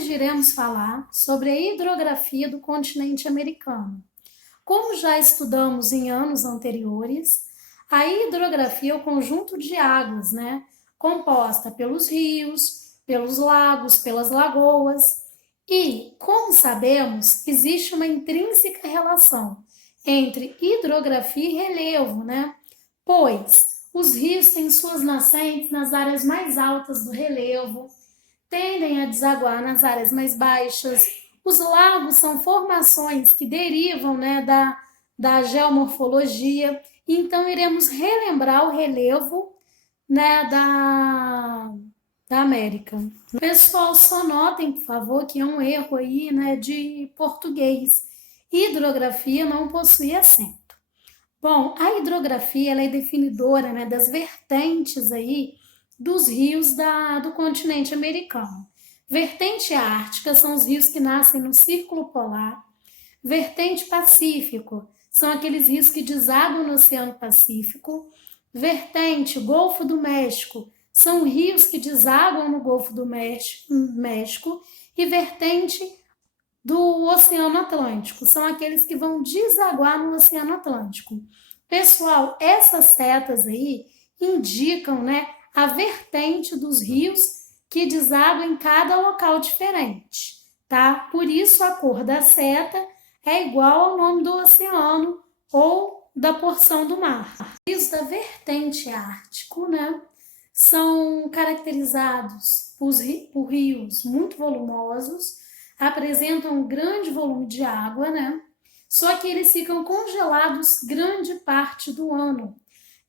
Hoje iremos falar sobre a hidrografia do continente americano. Como já estudamos em anos anteriores, a hidrografia é o conjunto de águas, composta pelos rios, pelos lagos, pelas lagoas. E, como sabemos, existe uma intrínseca relação entre hidrografia e relevo, Pois os rios têm suas nascentes nas áreas mais altas do relevo, tendem a desaguar nas áreas mais baixas. Os lagos são formações que derivam da geomorfologia. Então, iremos relembrar o relevo da América. Pessoal, só notem, por favor, que é um erro aí de português. Hidrografia não possui acento. Bom, a hidrografia ela é definidora das vertentes aí dos rios do continente americano. Vertente ártica são os rios que nascem no Círculo Polar. Vertente pacífico são aqueles rios que desaguam no Oceano Pacífico. Vertente Golfo do México são rios que desaguam no Golfo do México. E vertente do Oceano Atlântico são aqueles que vão desaguar no Oceano Atlântico. Pessoal, essas setas aí indicam, a vertente dos rios que desaguam em cada local diferente, tá? Por isso a cor da seta é igual ao nome do oceano ou da porção do mar. Os rios da vertente ártico, são caracterizados por rios muito volumosos, apresentam um grande volume de água, Só que eles ficam congelados grande parte do ano,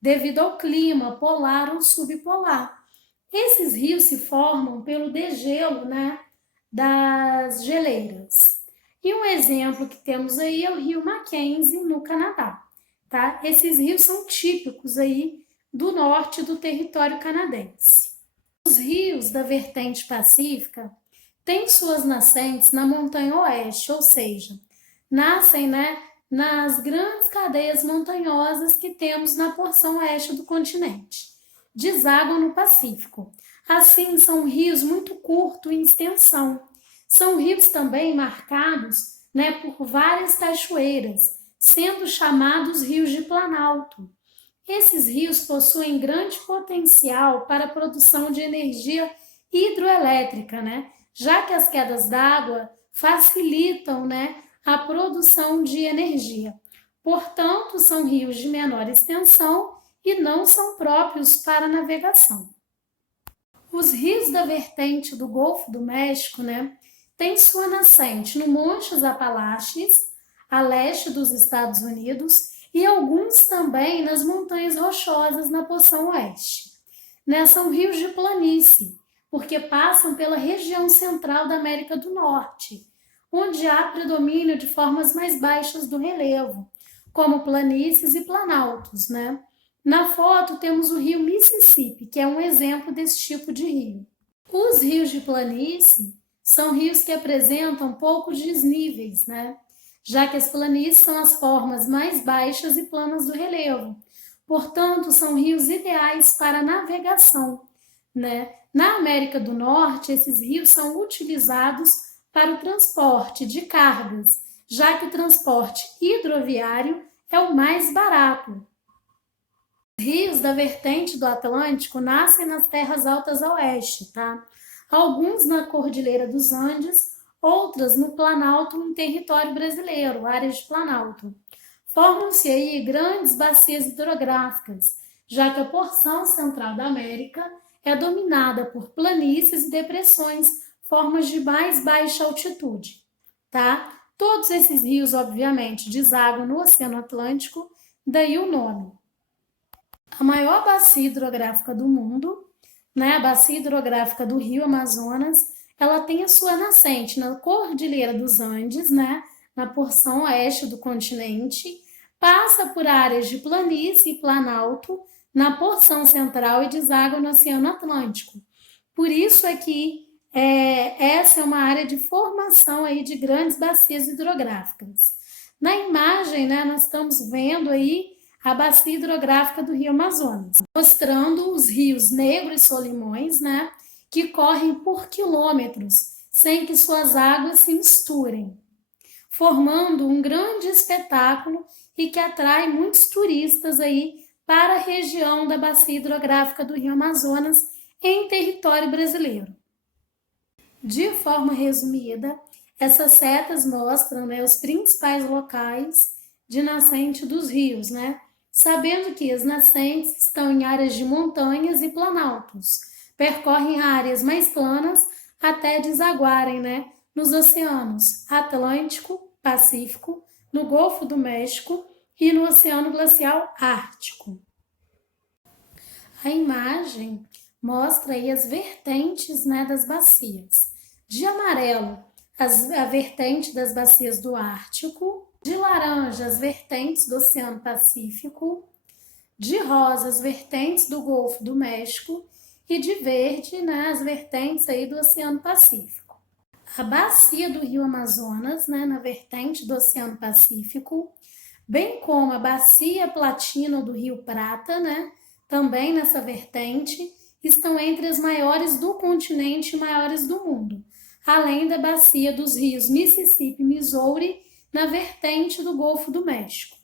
devido ao clima polar ou subpolar. Esses rios se formam pelo degelo, das geleiras. E um exemplo que temos aí é o rio Mackenzie, no Canadá, tá? Esses rios são típicos aí do norte do território canadense. Os rios da vertente pacífica têm suas nascentes na montanha oeste, ou seja, nascem, nas grandes cadeias montanhosas que temos na porção oeste do continente. Desaguam no Pacífico. Assim, são rios muito curtos em extensão. São rios também marcados, por várias cachoeiras, sendo chamados rios de planalto. Esses rios possuem grande potencial para a produção de energia hidroelétrica, já que as quedas d'água facilitam, a produção de energia. Portanto, são rios de menor extensão e não são próprios para navegação. Os rios da vertente do Golfo do México, têm sua nascente no Montes Apalaches, a leste dos Estados Unidos, e alguns também nas montanhas rochosas na porção oeste. São rios de planície, porque passam pela região central da América do Norte, onde há predomínio de formas mais baixas do relevo, como planícies e planaltos, Na foto temos o rio Mississippi, que é um exemplo desse tipo de rio. Os rios de planície são rios que apresentam poucos desníveis, já que as planícies são as formas mais baixas e planas do relevo. Portanto, são rios ideais para navegação, Na América do Norte, esses rios são utilizados para o transporte de cargas, já que o transporte hidroviário é o mais barato. Os rios da vertente do Atlântico nascem nas terras altas a oeste, tá? Alguns na Cordilheira dos Andes, outras no Planalto em território brasileiro, áreas de Planalto. Formam-se aí grandes bacias hidrográficas, já que a porção central da América é dominada por planícies e depressões, formas de mais baixa altitude, tá? Todos esses rios, obviamente, desaguam no Oceano Atlântico, daí o nome. A maior bacia hidrográfica do mundo, a bacia hidrográfica do Rio Amazonas, ela tem a sua nascente na Cordilheira dos Andes, na porção oeste do continente, passa por áreas de planície e planalto, na porção central e deságua no Oceano Atlântico. Por isso é que essa é uma área de formação aí de grandes bacias hidrográficas. Na imagem, nós estamos vendo aí a bacia hidrográfica do Rio Amazonas, mostrando os rios Negro e Solimões, que correm por quilômetros, sem que suas águas se misturem, formando um grande espetáculo e que atrai muitos turistas aí para a região da bacia hidrográfica do Rio Amazonas em território brasileiro. De forma resumida, essas setas mostram, os principais locais de nascente dos rios, sabendo que as nascentes estão em áreas de montanhas e planaltos, percorrem áreas mais planas até desaguarem, nos oceanos Atlântico, Pacífico, no Golfo do México e no Oceano Glacial Ártico. A imagem mostra aí as vertentes, das bacias. De amarelo, a vertente das bacias do Ártico, de laranja, as vertentes do Oceano Pacífico, de rosa, as vertentes do Golfo do México e de verde, as vertentes aí do Oceano Pacífico. A bacia do Rio Amazonas, na vertente do Oceano Pacífico, bem como a bacia platina do Rio Prata, também nessa vertente, estão entre as maiores do continente e maiores do mundo, além da bacia dos rios Mississippi e Missouri, na vertente do Golfo do México.